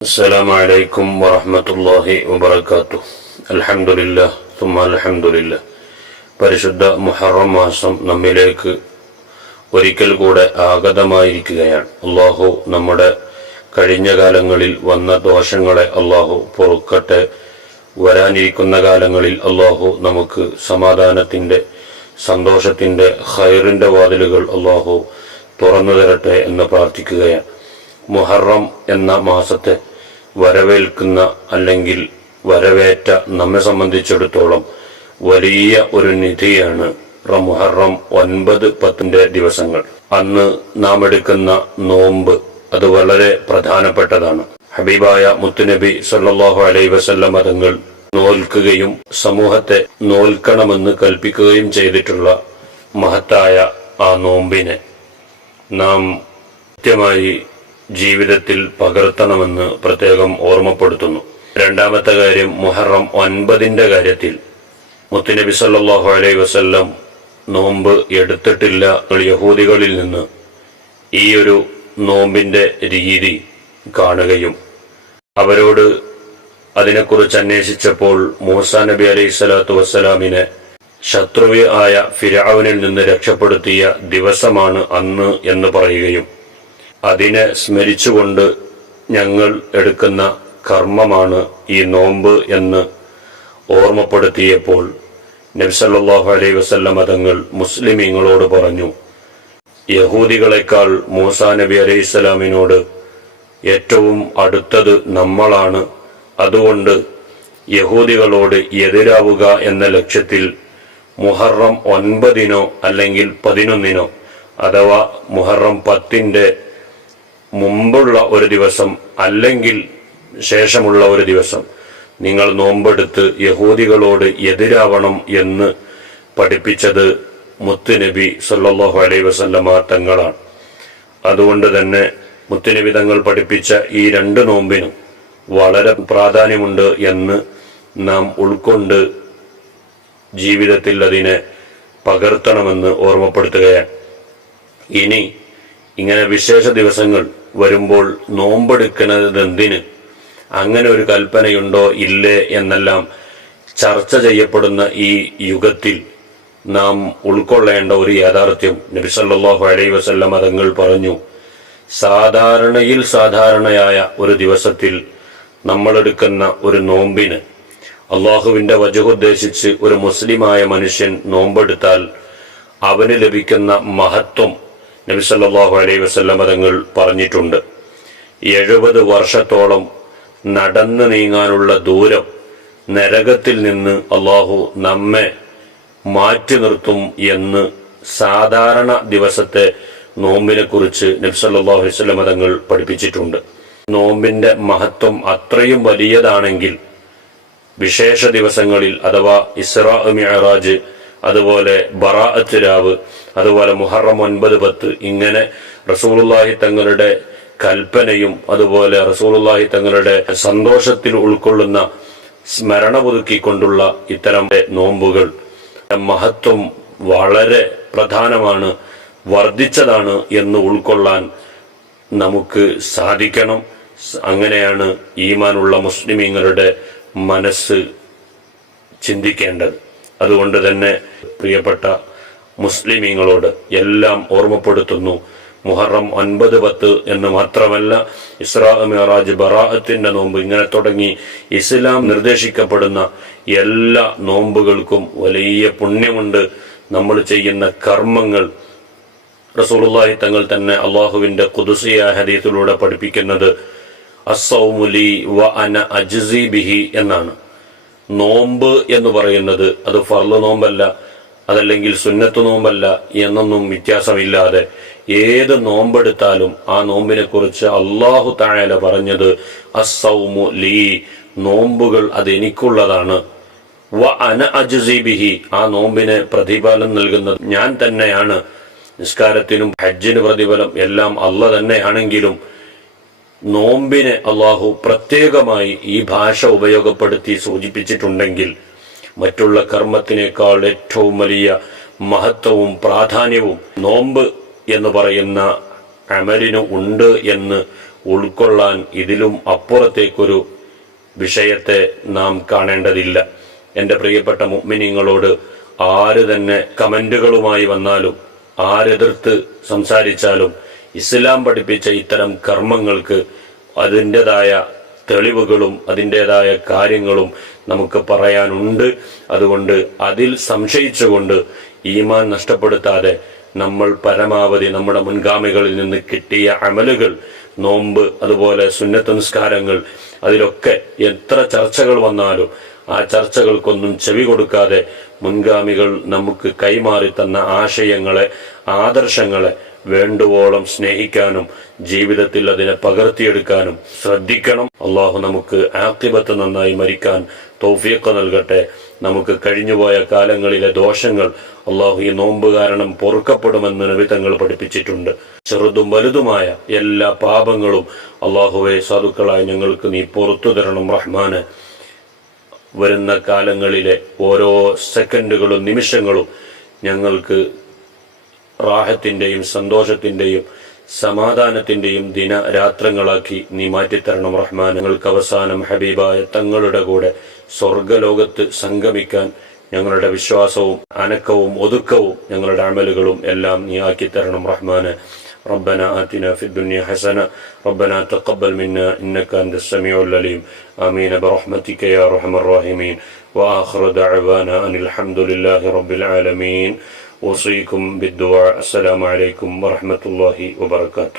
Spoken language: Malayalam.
السلام عليكم ورحمة الله وبركاته الحمد لله ثم الحمد لله പരിശുദ്ധ മുഹറം മാസം നമ്മിലേക്ക് ഒരിക്കൽ കൂടെ ആഗതമായിരിക്കുകയാണ് അള്ളാഹു നമ്മുടെ കഴിഞ്ഞ കാലങ്ങളിൽ വന്ന ദോഷങ്ങളെ അള്ളാഹു പൊറുക്കട്ടെ വരാനിരിക്കുന്ന കാലങ്ങളിൽ അള്ളാഹു നമുക്ക് സമാധാനത്തിന്റെ സന്തോഷത്തിന്റെ ഖൈറിന്റെ വാതിലുകൾ അള്ളാഹു തുറന്നു തരട്ടെ എന്ന് പ്രാർത്ഥിക്കുകയാണ് മുഹറം എന്ന മാസത്തെ വരവേൽക്കുന്ന അല്ലെങ്കിൽ വരവേറ്റ നമ്മെ സംബന്ധിച്ചിടത്തോളം വലിയ ഒരു നിധിയാണ് മുഹറം ഒൻപത് പത്തിന്റെ ദിവസങ്ങൾ. അന്ന് നാം എടുക്കുന്ന നോമ്പ് അത് വളരെ പ്രധാനപ്പെട്ടതാണ്. ഹബീബായ മുത്തുനബി സല്ലാഹു അലൈ വസല്ലം മതങ്ങൾ നോൽക്കുകയും സമൂഹത്തെ നോൽക്കണമെന്ന് കൽപ്പിക്കുകയും ചെയ്തിട്ടുള്ള മഹത്തായ ആ നോമ്പിനെ നാം കൃത്യമായി ജീവിതത്തിൽ പകർത്തണമെന്ന് പ്രത്യേകം ഓർമ്മപ്പെടുത്തുന്നു. രണ്ടാമത്തെ കാര്യം മുഹറം ഒൻപതിന്റെ കാര്യത്തിൽ മുത്തുനബി സല്ലാഹു അലൈഹി വസല്ലം നോമ്പ് എടുത്തിട്ടില്ല യഹൂദികളിൽ നിന്ന് ഈ ഒരു നോമ്പിന്റെ രീതി കാണുകയും അവരോട് അതിനെക്കുറിച്ച് അന്വേഷിച്ചപ്പോൾ മൂസ നബി അലൈഹി സ്വലാത്തു വസ്സലാമിനെ ശത്രുവി ആയ ഫിരാവിനിൽ നിന്ന് രക്ഷപ്പെടുത്തിയ ദിവസമാണ് അന്ന് എന്ന് പറയുകയും അതിനെ സ്മരിച്ചുകൊണ്ട് ഞങ്ങൾ എടുക്കുന്ന കർമ്മമാണ് ഈ നോമ്പ് എന്ന് ഓർമ്മപ്പെടുത്തിയപ്പോൾ നബ്സല്ലാഹു അലൈ വസല്ലം തങ്ങൾ മുസ്ലിമീങ്ങളോട് പറഞ്ഞു യഹൂദികളെക്കാൾ മൂസാ നബി അലൈഹി സ്വലാമിനോട് ഏറ്റവും അടുത്തത് നമ്മളാണ്. അതുകൊണ്ട് യഹൂദികളോട് എതിരാവുക എന്ന ലക്ഷ്യത്തിൽ മുഹറം ഒൻപതിനോ അല്ലെങ്കിൽ പതിനൊന്നിനോ അഥവാ മുഹറം പത്തിന്റെ മുമ്പുള്ള ഒരു ദിവസം അല്ലെങ്കിൽ ശേഷമുള്ള ഒരു ദിവസം നിങ്ങൾ നോമ്പെടുത്ത് യഹൂദികളോട് എതിരാവണം എന്ന് പഠിപ്പിച്ചത് മുത്തുനബി സല്ലാഹു അലൈ വസല്ലമ തങ്ങളാണ്. അതുകൊണ്ട് തന്നെ മുത്തുനബി തങ്ങൾ പഠിപ്പിച്ച ഈ രണ്ട് നോമ്പിനും വളരെ പ്രാധാന്യമുണ്ട് എന്ന് നാം ഉൾക്കൊണ്ട് ജീവിതത്തിൽ അതിനെ പകർത്തണമെന്ന് ഓർമ്മപ്പെടുത്തുകയാണ്. ഇനി ഇങ്ങനെ വിശേഷ ദിവസങ്ങൾ വരുമ്പോൾ നോമ്പെടുക്കുന്നത് എന്തിന്? അങ്ങനെ ഒരു കൽപ്പനയുണ്ടോ ഇല്ലേ എന്നെല്ലാം ചർച്ച ചെയ്യപ്പെടുന്ന ഈ യുഗത്തിൽ നാം ഉൾക്കൊള്ളേണ്ട ഒരു യാഥാർത്ഥ്യം. നബി സല്ലല്ലാഹു അലൈഹി വസല്ലം തങ്ങൾ പറഞ്ഞു സാധാരണയിൽ സാധാരണയായ ഒരു ദിവസത്തിൽ നമ്മളെടുക്കുന്ന ഒരു നോമ്പിന് അള്ളാഹുവിന്റെ വജുദ്ദേശിച്ച് ഒരു മുസ്ലിമായ മനുഷ്യൻ നോമ്പെടുത്താൽ അവന് ലഭിക്കുന്ന മഹത്വം നബി സല്ലല്ലാഹു അലൈഹി വസല്ലം തങ്ങൾ പറഞ്ഞിട്ടുണ്ട് എഴുപത് വർഷത്തോളം നടന്നു നീങ്ങാനുള്ള ദൂരം നരകത്തിൽ നിന്ന് അള്ളാഹു നമ്മെ മാറ്റി നിർത്തും എന്ന് സാധാരണ ദിവസത്തെ നോമ്പിനെ കുറിച്ച് നബ്സല്ലാഹു വസ്ലം തങ്ങൾ പഠിപ്പിച്ചിട്ടുണ്ട്. നോമ്പിന്റെ മഹത്വം അത്രയും വലിയതാണെങ്കിൽ വിശേഷ ദിവസങ്ങളിൽ അഥവാ ഇസ്രാ മിഅറാജ് അതുപോലെ ബറാഅത്ത് രാവ് അതുപോലെ മുഹറം ഒൻപത് പത്ത് ഇങ്ങനെ റസൂലുള്ളാഹി തങ്ങളുടെ കൽപ്പനയും അതുപോലെ റസൂലുള്ളാഹി തങ്ങളുടെ സന്തോഷത്തിൽ ഉൾക്കൊള്ളുന്ന സ്മരണ പുതുക്കിക്കൊണ്ടുള്ള ഇത്തരം നോമ്പുകൾ മഹത്വം വളരെ പ്രധാനമാണ് വർദ്ധിച്ചതാണ് എന്ന് ഉൾക്കൊള്ളാൻ നമുക്ക് സാധിക്കണം. അങ്ങനെയാണ് ഈമാനുള്ള മുസ്ലിമീങ്ങളുടെ മനസ്സ് ചിന്തിക്കേണ്ടത്. അതുകൊണ്ട് തന്നെ പ്രിയപ്പെട്ട മുസ്ലിമീങ്ങളോട് എല്ലാം ഓർമ്മപ്പെടുത്തുന്നു. മുഹറം ഒൻപത് പത്ത് എന്ന് മാത്രമല്ല ഇസ്രാ മിറാജ് ബറാഅത്തിന്റെ നോമ്പ് ഇങ്ങനെ തുടങ്ങി. ഇസ്ലാം നിർദ്ദേശിക്കപ്പെടുന്ന എല്ലാ നോമ്പുകൾക്കും വലിയ പുണ്യമുണ്ട്. നമ്മൾ ചെയ്യുന്ന കർമ്മങ്ങൾ റസൂലുള്ളാഹി തങ്ങൾ തന്നെ അള്ളാഹുവിന്റെ കുതുസിയ ഹദീത്തിലൂടെ പഠിപ്പിക്കുന്നത് അസൗമുലി വ അന അജ്സി ബിഹി എന്നാണ്. നോമ്പ് എന്ന് പറയുന്നത് അത് ഫർൾ നോമ്പല്ല അതല്ലെങ്കിൽ സുന്നത്ത് നോമ്പല്ല എന്നൊന്നും വ്യത്യാസമില്ലാതെ ഏത് നോമ്പെടുത്താലും ആ നോമ്പിനെ കുറിച്ച് അള്ളാഹു താഴല പറഞ്ഞത് അസൗമു ലീ നോമ്പുകൾ അത് എനിക്കുള്ളതാണ്. വ അന അജ്സി ബിഹി ആ നോമ്പിന് പ്രതിഫലം നൽകുന്നത് ഞാൻ തന്നെയാണ്. നിസ്കാരത്തിനും ഹജ്ജിന് പ്രതിഫലം എല്ലാം അല്ല തന്നെയാണെങ്കിലും നോമ്പിനെ അള്ളാഹു പ്രത്യേകമായി ഈ ഭാഷ ഉപയോഗപ്പെടുത്തി സൂചിപ്പിച്ചിട്ടുണ്ടെങ്കിൽ മറ്റുള്ള കർമ്മത്തിനേക്കാൾ ഏറ്റവും വലിയ മഹത്വവും പ്രാധാന്യവും നോമ്പ് എന്ന് പറയുന്ന അമലിന് ഉണ്ട് എന്ന് ഉൾക്കൊള്ളാൻ ഇതിലും അപ്പുറത്തേക്കൊരു വിഷയത്തെ നാം കാണേണ്ടതില്ല. എന്റെ പ്രിയപ്പെട്ട മുഗ്മിനിങ്ങളോട് ആര് തന്നെ കമന്റുകളുമായി വന്നാലും ആരെതിർത്ത് സംസാരിച്ചാലും ഇസ്ലാം പഠിപ്പിച്ച ഇത്തരം കർമ്മങ്ങൾക്ക് അതിന്റെതായ തെളിവുകളും അതിന്റെതായ കാര്യങ്ങളും നമുക്ക് പറയാനുണ്ട്. അതുകൊണ്ട് അതിൽ സംശയിച്ചുകൊണ്ട് ഈമാൻ നഷ്ടപ്പെടുത്താതെ നമ്മൾ പരമാവധി നമ്മുടെ മുൻഗാമികളിൽ നിന്ന് കിട്ടിയ അമലുകൾ നോമ്പ് അതുപോലെ സുന്നത്ത നിസ്കാരങ്ങൾ അതിലൊക്കെ എത്ര ചർച്ചകൾ വന്നാലും ആ ചർച്ചകൾക്കൊന്നും ചെവി കൊടുക്കാതെ മുൻഗാമികൾ നമുക്ക് കൈമാറി തന്ന ആശയങ്ങളെ ആദർശങ്ങളെ വേണ്ടുവോളം സ്നേഹിക്കാനും ജീവിതത്തിൽ അതിനെ പകർത്തിയെടുക്കാനും ശ്രദ്ധിക്കണം. അള്ളാഹു നമുക്ക് ആക്തിബത്ത് നന്നായി മരിക്കാൻ തൗഫീഖ് നൽകട്ടെ. നമുക്ക് കഴിഞ്ഞുപോയ കാലങ്ങളിലെ ദോഷങ്ങൾ അള്ളാഹു ഈ നോമ്പ് കാരണം പൊറുക്കപ്പെടുമെന്ന് നബിതങ്ങൾ പഠിപ്പിച്ചിട്ടുണ്ട്. ചെറുതും വലുതുമായ എല്ലാ പാപങ്ങളും അള്ളാഹുവെ സാധുക്കളായി ഞങ്ങൾക്ക് നീ പുറത്തു തരണം റഹ്മാന്. വരുന്ന കാലങ്ങളിലെ ഓരോ സെക്കൻഡുകളും നിമിഷങ്ങളും ഞങ്ങൾക്ക് റാഹത്തിന്റെയും സന്തോഷത്തിന്റെയും സമാധാനത്തിന്റെയും ദിന രാത്രങ്ങളാക്കി നീ മാറ്റിത്തരണം റഹ്മാൻ ഞങ്ങൾക്ക് അവസാനം ഹബീബായ തങ്ങളുടെ കൂടെ സ്വർഗലോകത്ത് സംഗമിക്കാൻ ഞങ്ങളുടെ വിശ്വാസവും അനക്കവും ഒതുക്കവും ഞങ്ങളുടെ അമലുകളും എല്ലാം നീ ആക്കി തരണം റഹ്മാന് ربنا آتنا في الدنيا حسنة ربنا تقبل منا إنك أنت السميع العليم آمين برحمتك يا أرحم الراحمين وآخر دعوانا أن الحمد لله رب العالمين أوصيكم بالدعاء. السلام عليكم ورحمة الله وبركاته.